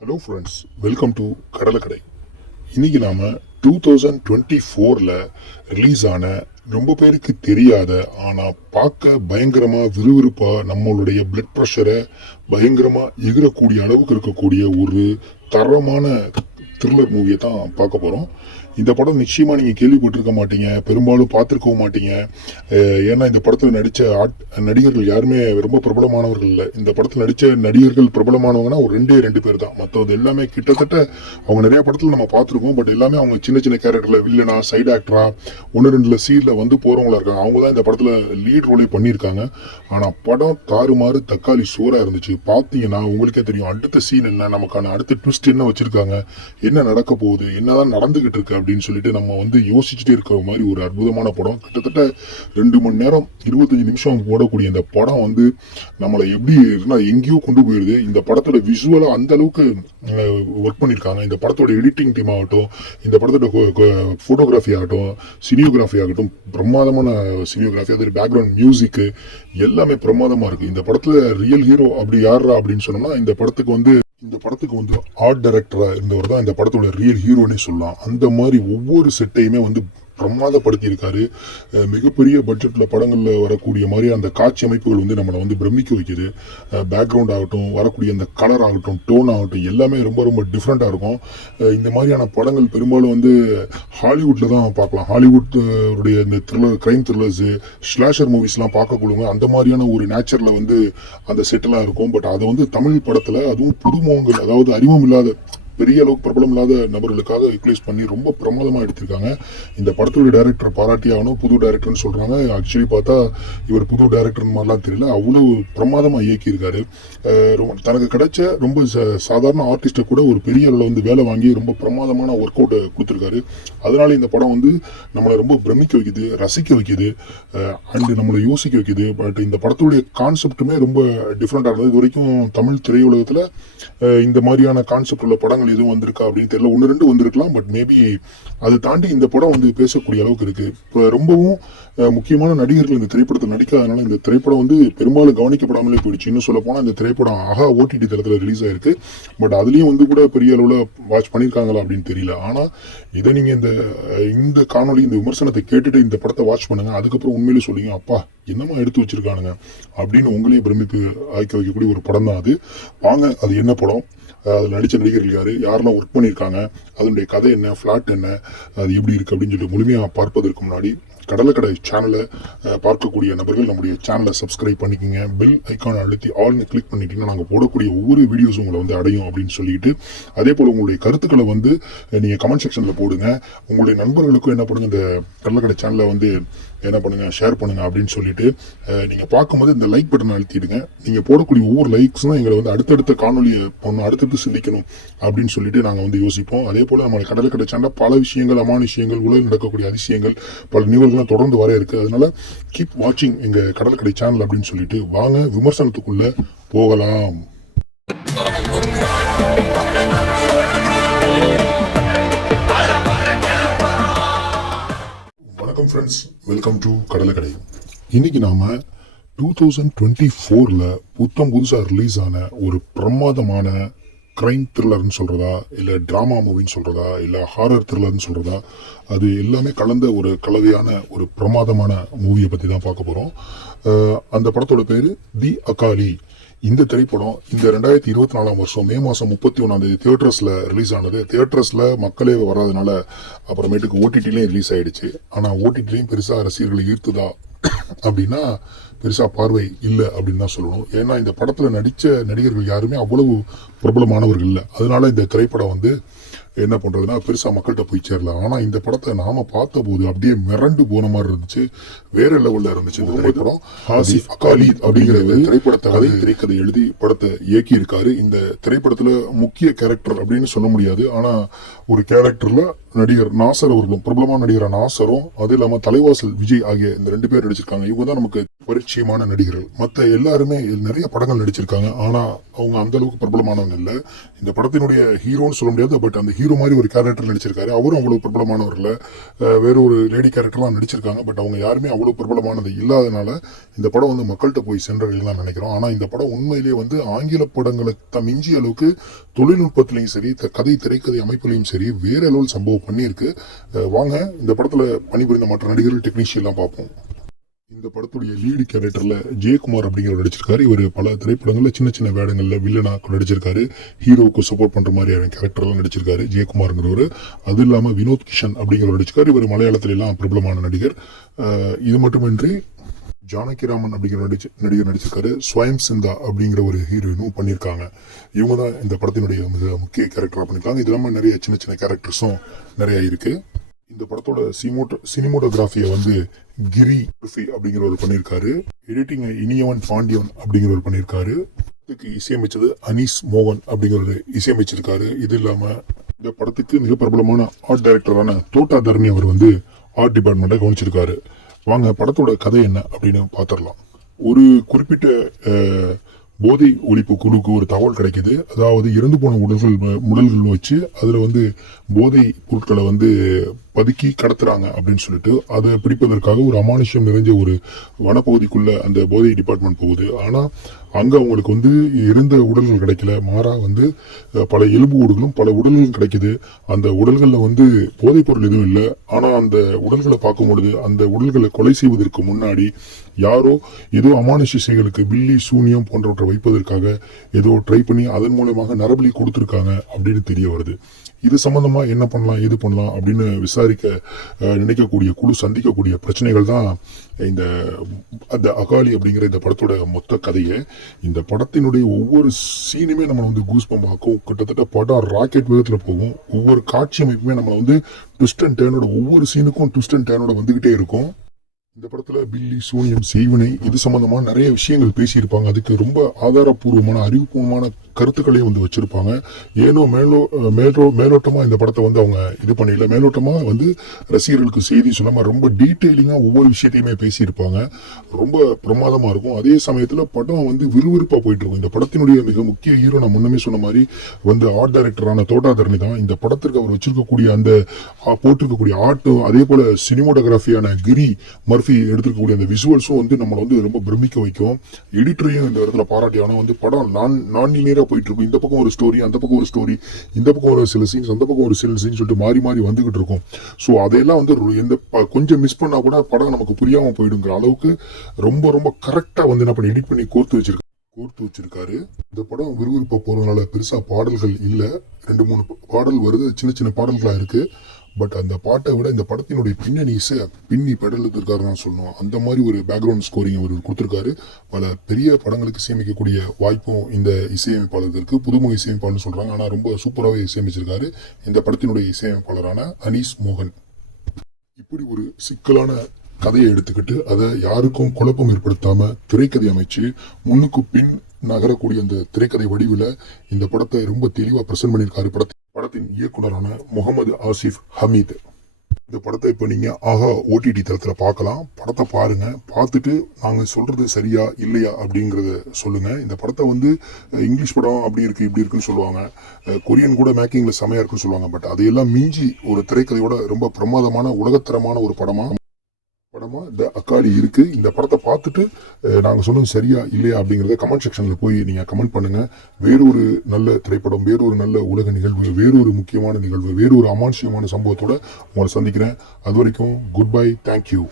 Hello friends welcome to கடலைக்கடை இன்னைக்கு நாம டூ தௌசண்ட் டுவெண்ட்டி ஃபோரில் ரிலீஸ் ஆன ரொம்ப பேருக்கு தெரியாத ஆனால் பார்க்க பயங்கரமாக விறுவிறுப்பாக நம்மளுடைய பிளட் ப்ரெஷரை பயங்கரமாக எகிரக்கூடிய அளவுக்கு இருக்கக்கூடிய ஒரு தரமான த்ரில்லர் மூவியை தான் பார்க்க போகிறோம் இந்த படம் நிச்சயமாக நீங்கள் கேள்விப்பட்டிருக்க மாட்டீங்க. பெரும்பாலும் பார்த்துருக்கவும் மாட்டீங்க. ஏன்னா இந்த படத்தில் நடித்த ஆட் நடிகர்கள் யாருமே ரொம்ப பிரபலமானவர்கள் இல்லை. இந்த படத்தில் நடித்த நடிகர்கள் பிரபலமானவங்கன்னா ஒரு ரெண்டே ரெண்டு பேர் தான். மற்றது எல்லாமே கிட்டத்தட்ட அவங்க நிறைய படத்தில் நம்ம பார்த்துருக்கோம். பட் எல்லாமே அவங்க சின்ன சின்ன கேரக்டரில் வில்லனா சைடு ஆக்டரா ஒன்று ரெண்டுல சீனில் வந்து போகிறவங்களா இருக்காங்க. அவங்க தான் இந்த படத்தில் லீட் ரோலே பண்ணியிருக்காங்க. ஆனால் படம் தாறுமாறு தக்காளி சோறாக இருந்துச்சு. பார்த்தீங்கன்னா உங்களுக்கே தெரியும் அடுத்த சீன் என்ன நமக்கான அடுத்த ட்விஸ்ட் என்ன வச்சுருக்காங்க என்ன நடக்க போகுது என்னதான் நடந்துகிட்டு இருக்கு அப்படின்னு சொல்லிட்டு நம்ம வந்து யோசிச்சுட்டே இருக்கிற மாதிரி ஒரு அற்புதமான படம். கிட்டத்தட்ட ரெண்டு மணி நேரம் இருபத்தஞ்சு நிமிஷம் ஓடக்கூடிய இந்த படம் வந்து நம்மளை எப்படி இருந்தால் எங்கேயோ கொண்டு போயிடுது இந்த படத்தோட விஷுவலாக அந்த அளவுக்கு ஒர்க் பண்ணியிருக்காங்க. இந்த படத்தோட எடிட்டிங் டீம் ஆகட்டும் இந்த படத்தோட ஃபோட்டோகிராஃபி ஆகட்டும் சினியோகிராஃபி ஆகட்டும் பிரமாதமான சினியோகிராஃபி அது பேக்ரவுண்ட் மியூசிக்கு எல்லாமே பிரமாதமாக இருக்குது இந்த படத்தில் ரியல் ஹீரோ அப்படி யாரா அப்படின்னு சொன்னோம்னா இந்த படத்துக்கு வந்து இந்த படத்துக்கு வந்து ஆர்ட் டைரக்டராக இருந்தவர் தான் இந்த படத்தோட ரியல் ஹீரோனே சொல்லலாம். அந்த மாதிரி ஒவ்வொரு செட்டையுமே வந்து பிரமாதப்படுத்தியிருக்காரு. மிகப்பெரிய பட்ஜெட்டில் படங்களில் வரக்கூடிய மாதிரி அந்த காட்சி அமைப்புகள் வந்து நம்மளை வந்து பிரமிக்க வைக்குது. பேக்ரவுண்ட் ஆகட்டும் வரக்கூடிய அந்த கலர் ஆகட்டும் டோன் ஆகட்டும் எல்லாமே ரொம்ப ரொம்ப டிஃப்ரெண்ட்டாக இருக்கும். இந்த மாதிரியான படங்கள் பெரும்பாலும் வந்து ஹாலிவுட்டில் தான் பார்க்கலாம். ஹாலிவுட் உடைய இந்த த்ரில்லர் க்ரைம் த்ரில்லர்ஸு ஸ்லாஷர் மூவிஸ்லாம் பார்க்கக்கூடுங்க அந்த மாதிரியான ஒரு நேச்சரில் வந்து அந்த செட்டெல்லாம் இருக்கும். பட் அதை வந்து தமிழ் படத்தில் அதுவும் புதுமுகங்கள் அதாவது அறிமுகம் இல்லாத பெரிய அளவுக்கு பிரபலம் இல்லாத நபர்களுக்காக யூட்டிலைஸ் பண்ணி ரொம்ப பிரமாதமாக எடுத்திருக்காங்க. இந்த படத்துடைய டேரக்டர் பாராட்டி ஆகணும் புது டேரக்டர்னு சொல்கிறாங்க ஆக்சுவலி பார்த்தா இவர் புது டேரக்டர் மாதிரிலாம் தெரியல. அவ்வளோ பிரமாதமாக இயக்கியிருக்காரு. ரொம்ப தனக்கு கிடைச்ச ரொம்ப ச- சாதாரண ஆர்டிஸ்ட்டை கூட ஒரு பெரிய அளவில் வந்து வேலை வாங்கி ரொம்ப பிரமாதமான ஒர்க் அவுட்டை கொடுத்துருக்காரு. அதனால இந்த படம் வந்து நம்மளை ரொம்ப பிரமிக்க வைக்குது ரசிக்க வைக்குது அண்டு நம்மளை யோசிக்க வைக்குது. பட் இந்த படத்துடைய கான்செப்ட்டுமே ரொம்ப டிஃப்ரெண்ட்டாக இருந்தது. இது வரைக்கும் தமிழ் திரையுலகத்தில் இந்த மாதிரியான கான்செப்ட் உள்ள படங்கள் எதுவும் வந்திருக்கா அப்படின்னு தெரியல. ஒன்று ரெண்டு வந்திருக்கலாம் பட் மேபி அதை தாண்டி இந்த படம் வந்து பேசக்கூடிய அளவுக்கு இருக்கு. இப்போ ரொம்பவும் முக்கியமான நடிகர்கள் இந்த திரைப்படத்தில் நடிக்காதனால இந்த திரைப்படம் வந்து பெரும்பாலும் கவனிக்கப்படாமலே போயிடுச்சு இன்னும் சொல்ல போனால் இந்த திரைப்படம் ஆகா ஓடிடி தளத்தில் ரிலீஸ் ஆயிருக்கு. பட் அதுலேயும் வந்து கூட பெரிய அளவில் வாட்ச் பண்ணியிருக்காங்களா அப்படின்னு தெரியல. ஆனால் இதை நீங்கள் இந்த இந்த காணொளி இந்த விமர்சனத்தை கேட்டுட்டு இந்த படத்தை வாட்ச் பண்ணுங்க. அதுக்கப்புறம் உண்மையிலே சொல்லுங்க அப்பா என்னமா எடுத்து வச்சிருக்கானுங்க? அப்படின்னு உங்களையும் பிரமிப்பு ஆக்கி வைக்கக்கூடிய ஒரு படம் தான் அது. வாங்க அது என்ன படம்? அதில் நடித்த நடிகர்கள் யார்? யாரெல்லாம் ஒர்க் பண்ணியிருக்காங்க? அதனுடைய கதை என்ன? ஃப்ளாட் என்ன? அது எப்படி இருக்குது அப்படின்னு சொல்லிட்டு முழுமையாக பார்ப்பதற்கு முன்னாடி கடலைக்கடை சேனலை பார்க்கக்கூடிய நபர்கள் நம்முடைய சேனலை சப்ஸ்கிரைப் பண்ணிக்கோங்க. பெல் ஐக்கான் அழுத்தி ஆல்னு கிளிக் பண்ணிட்டீங்கன்னா நாங்கள் போடக்கூடிய ஒவ்வொரு வீடியோஸும் உங்களை வந்து அடையும் அப்படின்னு சொல்லிட்டு அதே போல் உங்களுடைய கருத்துக்களை வந்து நீங்கள் கமெண்ட் செக்ஷனில் போடுங்க. உங்களுடைய நண்பர்களுக்கும் என்ன பண்ணுங்கள் இந்த கடலக்கடை சேனலை வந்து என்ன பண்ணுங்கள் ஷேர் பண்ணுங்கள் அப்படின்னு சொல்லிட்டு நீங்கள் பார்க்கும்போது இந்த லைக் பட்டன் அழுத்திடுங்க. நீங்கள் போடக்கூடிய ஒவ்வொரு லைக்ஸ் தான் எங்களை வந்து அடுத்தடுத்த காணொலியை போடணும் அடுத்தடுத்து சிந்திக்கணும் அப்படின்னு சொல்லிட்டு நாங்கள் வந்து யோசிப்போம். அதே போல் நம்ம கடலை கிடைச்சாண்டா பல விஷயங்கள் அமானுஷயங்கள் உலகில் நடக்கக்கூடிய அதிசயங்கள் பல நிகழ்வுகள் நிகழ்வுகள்லாம் தொடர்ந்து வர இருக்கு. அதனால கீப் வாட்சிங் எங்க கடல்கடை சேனல் அப்படின்னு சொல்லிட்டு வாங்க விமர்சனத்துக்குள்ள போகலாம். வணக்கம் ஃப்ரெண்ட்ஸ் வெல்கம் டு கடலக்கடை. இன்னைக்கு நாம டூ தௌசண்ட் டுவெண்ட்டி ஃபோரில் புத்தம் புதுசாக ரிலீஸ் ஆன ஒரு பிரமாதமான க்ரைம் த்ரில்லர்னு சொல்கிறதா இல்லை ட்ராமா மூவின்னு சொல்கிறதா இல்லை ஹாரர் த்ரில்லர்னு சொல்கிறதா அது எல்லாமே கலந்த ஒரு கலவையான ஒரு பிரமாதமான மூவியை பற்றி தான் பார்க்க போகிறோம் அந்த படத்தோட பேர் தி அகாலி. இந்த திரைப்படம் இந்த ரெண்டாயிரத்தி இருபத்தி நாலாம் வருஷம் மே மாதம் முப்பத்தி ஒன்றாம் தேதி தியேட்டர்ஸில் ரிலீஸ் ஆனது. தியேட்டர்ஸில் மக்களே வராதனால அப்புறமேட்டுக்கு ஓடிடிலையும் ரிலீஸ் ஆகிடுச்சு ஆனால் ஓடிடிலையும் பெருசாக ரசிகர்களை ஈர்த்துதா அப்படின்னா பெருசாக பார்வை இல்லை அப்படின்னு தான் சொல்லணும். ஏன்னா இந்த படத்தில் நடித்த நடிகர்கள் யாருமே அவ்வளவு பிரபலமானவர்கள் இல்லை. அதனால இந்த திரைப்படம் வந்து என்ன பண்ணுறதுன்னா பெருசாக மக்கள்கிட்ட போய் சேரல. ஆனால் இந்த படத்தை நாம பார்த்தபோது அப்படியே மிரண்டு போன மாதிரி இருந்துச்சு. வேற லெவலில் இருந்துச்சு இந்த திரைப்படம். ஹாசிஃப் அகாலி அப்படிங்கிற திரைப்படத்தை கதை திரைக்கதை எழுதி படத்தை இயக்கி இருக்காரு இந்த திரைப்படத்தில் முக்கிய கேரக்டர் அப்படின்னு சொல்ல முடியாது. ஆனால் ஒரு கேரக்டரில் நடிகர் நாசர் அவர்களும் பிரபலமான நடிகர் நாசரும் அது இல்லாம தலைவாசல் விஜய் ஆகிய இந்த ரெண்டு பேர் நடிச்சிருக்காங்க. இவங்க தான் நமக்கு பரிச்சயமான நடிகர்கள். மற்ற எல்லாருமே நிறைய படங்கள் நடிச்சிருக்காங்க. ஆனா அவங்க அந்த அளவுக்கு பிரபலமானவங்க இல்ல. இந்த படத்தினுடைய ஹீரோன்னு சொல்ல முடியாது. பட் அந்த ஹீரோ மாதிரி ஒரு கேரக்டர் நடிச்சிருக்காரு. அவரும் அவ்வளவு பிரபலமானவர் இல்ல. வேற ஒரு லேடி கேரக்டர்லாம் நடிச்சிருக்காங்க. பட் அவங்க யாருமே அவ்வளவு பிரபலமானது இல்லாதனால இந்த படம் வந்து மக்கள்கிட்ட போய் சென்றடையலாம் நினைக்கிறோம். ஆனா இந்த படம் உண்மையிலேயே வந்து ஆங்கில படங்களை த மிஞ்சிய அளவுக்கு தொழில்நுட்பத்திலையும் சரி த- கதை திரைக்கதை அமைப்புலையும் சரி வேற லெவல் சம்பவம் பண்ணியிருக்கு. வாங்க இந்த படத்தில் பணிபுரிந்த மற்ற நடிகர்கள் டெக்னீஷியன்லாம் பார்ப்போம். இந்த படத்துடைய லீடு கேரக்டரில் ஜெயக்குமார் அப்படிங்கிறவர் நடிச்சிருக்காரு. இவர் பல திரைப்படங்களில் சின்ன சின்ன வேடங்களில் வில்லனாக நடிச்சிருக்காரு. ஹீரோவுக்கு சப்போர்ட் பண்ணுற மாதிரியான கேரக்டர்லாம் நடிச்சிருக்காரு ஜெயக்குமார்ங்கிறவர். அது இல்லாமல் வினோத் கிஷன் அப்படிங்கிறவர் நடிச்சிருக்காரு. இவர் மலையாளத்துல எல்லாம் பிரபலமான நடிகர். இது மட்டுமின்றி ஜானகிராமன் அப்படிங்கிற நடிச்சு நடிகர் நடிச்சிருக்காரு. ஸ்வயம் சிந்தா அப்படிங்கிற ஒரு ஹீரோயினும் பண்ணியிருக்காங்க. இவங்க தான் இந்த படத்தினுடைய மிக முக்கிய கேரக்டராக பண்ணியிருக்காங்க. இது இல்லாமல் நிறைய சின்ன சின்ன கேரக்டர்ஸும் நிறைய இருக்கு. இந்த படத்தோட சிமோட்டோ சினிமோட்டோகிராஃபியை வந்து கிரி உர்ஃபி அப்படிங்கிறவர் பண்ணியிருக்காரு. எடிட்டிங் இனியவன் பாண்டியன் அப்படிங்கிறவர் பண்ணியிருக்காரு. இதுக்கு இசையமைச்சது அனீஸ் மோகன் அப்படிங்கிறவர் இசையமைச்சிருக்காரு. இது இல்லாமல் இந்த படத்துக்கு மிக பிரபலமான ஆர்ட் டைரக்டரான தோட்டா தரணி அவர் வந்து ஆர்ட் டிபார்ட்மெண்ட்டை கவனிச்சிருக்காரு. வாங்க படத்தோட கதை என்ன அப்படின்னு பார்த்துடலாம் ஒரு குறிப்பிட்ட போதை ஒழிப்பு குழுக்கு ஒரு தகவல் கிடைக்குது. அதாவது இறந்து போன உடல்கள் ம- உடல்கள் வச்சு அதில் வந்து போதை பொருட்களை வந்து பதுக்கி கடத்துறாங்க அப்படின்னு சொல்லிட்டு அதை பிடிப்பதற்காக ஒரு அமானுஷம் நிறைஞ்ச ஒரு வனப்பகுதிக்குள்ள அந்த போதை டிபார்ட்மெண்ட் போகுது. ஆனா அங்க அவங்களுக்கு வந்து இருந்த உடல்கள் கிடைக்கல. மாறா வந்து பல எலும்பு ஊடுகளும் பல உடல்களும் கிடைக்குது. அந்த உடல்கள்ல வந்து போதைப் பொருள் எதுவும் இல்லை. ஆனா அந்த உடல்களை பார்க்கும் பொழுது அந்த உடல்களை கொலை செய்வதற்கு முன்னாடி யாரோ ஏதோ அமானுஷ்ய செயலுக்கு பில்லி சூனியம் போன்றவற்றை வைப்பதற்காக ஏதோ ட்ரை பண்ணி அதன் மூலமாக நரபலி கொடுத்துருக்காங்க அப்படின்னு தெரிய வருது. இது சம்மந்தமாக என்ன பண்ணலாம் எது பண்ணலாம் அப்படின்னு விசாரிக்க அஹ், நினைக்கக்கூடிய குழு சந்திக்கக்கூடிய பிரச்சனைகள் தான் இந்த அந்த அகாலி அப்படிங்கிற இந்த படத்தோட மொத்த கதையை. இந்த படத்தினுடைய ஒவ்வொரு சீனுமே நம்மளை வந்து கூஸ் ஆக்கும். கிட்டத்தட்ட படம் ராக்கெட் வேகத்தில் போகும். ஒவ்வொரு காட்சி அமைப்புமே நம்மளை வந்து ட்விஸ்ட் அண்ட் டேனோட ஒவ்வொரு சீனுக்கும் ட்விஸ்ட் அண்ட் டேனோட வந்துகிட்டே இருக்கும். இந்த படத்துல பில்லி சூனியம் செய்வினை இது சம்மந்தமாக நிறைய விஷயங்கள் பேசியிருப்பாங்க. அதுக்கு ரொம்ப ஆதாரப்பூர்வமான அறிவுபூர்வமான கருத்துக்களையும் வந்து வச்சிருப்பாங்க. ஏனோ மேலோ மேலோ மேலோட்டமாக இந்த படத்தை வந்து அவங்க இது பண்ணல மேலோட்டமாக வந்து ரசிகர்களுக்கு செய்தி சொல்லாமல் ரொம்ப டீட்டெயிலிங்காக ஒவ்வொரு விஷயத்தையுமே பேசியிருப்பாங்க. ரொம்ப பிரமாதமாக இருக்கும். அதே சமயத்தில் படம் வந்து விறுவிறுப்பாக போயிட்டு இருக்கும் இந்த படத்தினுடைய மிக முக்கிய ஹீரோ நான் முன்னமே சொன்ன மாதிரி வந்து ஆர்ட் டைரக்டரான தோட்டாதரணி தான். இந்த படத்திற்கு அவர் வச்சிருக்கக்கூடிய அந்த போட்டிருக்கக்கூடிய ஆர்ட்டும் அதே போல் சினிமோட்டோகிராஃபியான கிரி மர்ஃபி எடுத்திருக்கக்கூடிய அந்த விசுவல்ஸும் வந்து நம்மளை வந்து ரொம்ப பிரமிக்க வைக்கும். எடிட்டரையும் இந்த இடத்துல பாராட்டி. ஆனால் வந்து படம் நான் நான் லீனியரா போயிட்டு இருக்கும் இந்த பக்கம் ஒரு ஸ்டோரி அந்த பக்கம் ஒரு ஸ்டோரி இந்த பக்கம் ஒரு சில சீன்ஸ் அந்த பக்கம் ஒரு சில சீன்ஸ் சொல்லிட்டு மாறி மாறி வந்துகிட்டு இருக்கும். ஸோ அதையெல்லாம் வந்து எந்த ப- கொஞ்சம் மிஸ் பண்ணா கூட படம் நமக்கு புரியாம போயிடுங்கிற அளவுக்கு ரொம்ப ரொம்ப கரெக்டா வந்து என்ன பண்ணி எடிட் பண்ணி கோர்த்து வச்சிருக்காரு கோர்த்து வச்சிருக்காரு. இந்த படம் விறுவிறுப்பா போறதுனால பெருசா பாடல்கள் இல்லை. ரெண்டு மூணு பாடல் வருது. சின்ன சின்ன பாடல்களா இருக்கு. பட் அந்த பாட்டை விட இந்த படத்தினுடைய பின்னணி இசை பின்னி பெடலுத்திருக்காரு நான் சொல்லணும். அந்த மாதிரி ஒரு பேக்ரவுண்ட் ஸ்கோரிங் அவர் கொடுத்துருக்காரு. பல பெரிய படங்களுக்கு இசையமைக்கக்கூடிய வாய்ப்பும் இந்த இசையமைப்பாளருக்கு இருக்குது புதுமுக இசையமைப்பாளர்னு சொல்றாங்க. ஆனா ரொம்ப சூப்பராகவே இசையமைச்சிருக்காரு. இந்த படத்தினுடைய இசையமைப்பாளரான அனீஸ் மோகன். இப்படி ஒரு சிக்கலான கதையை எடுத்துக்கிட்டு அதை யாருக்கும் குழப்பம் ஏற்படுத்தாம திரைக்கதை அமைச்சு முன்னுக்கு பின் நகரக்கூடிய அந்த திரைக்கதை வடிவில் இந்த படத்தை ரொம்ப தெளிவா ப்ரெசென்ட் பண்ணியிருக்காரு. படத்தை படத்தின் இயக்குனரான முகமது ஆசிஃப் ஹமீத். இந்த படத்தை இப்போ நீங்கள் ஆஹா ஓடிடி தளத்தில் பார்க்கலாம். படத்தை பாருங்கள் பார்த்துட்டு நாங்கள் சொல்கிறது சரியா இல்லையா அப்படிங்கிறத சொல்லுங்கள் இந்த படத்தை வந்து இங்கிலீஷ் படம் அப்படி இருக்குது இப்படி இருக்குன்னு சொல்லுவாங்க. கொரியன் கூட மேக்கிங்ல செமையாக இருக்குன்னு சொல்லுவாங்க. பட் அதையெல்லாம் மிஞ்சி ஒரு திரைக்கதையோட ரொம்ப பிரமாதமான உலகத்தரமான ஒரு படமாக படமா? இந்த அக்காடி இருக்குது இந்த படத்தை பார்த்துட்டு நாங்கள் சொன்னது சரியா இல்லையா அப்படிங்கிறத கமெண்ட் செக்ஷனில் போய் நீங்கள் கமெண்ட் பண்ணுங்க. வேறொரு நல்ல திரைப்படம் வேறொரு நல்ல உலக நிகழ்வு வேறொரு முக்கியமான நிகழ்வு வேறொரு அமானுஷ்யமான சம்பவத்தோட உங்களை சந்திக்கிறேன். அது வரைக்கும் குட் பை தேங்க்யூ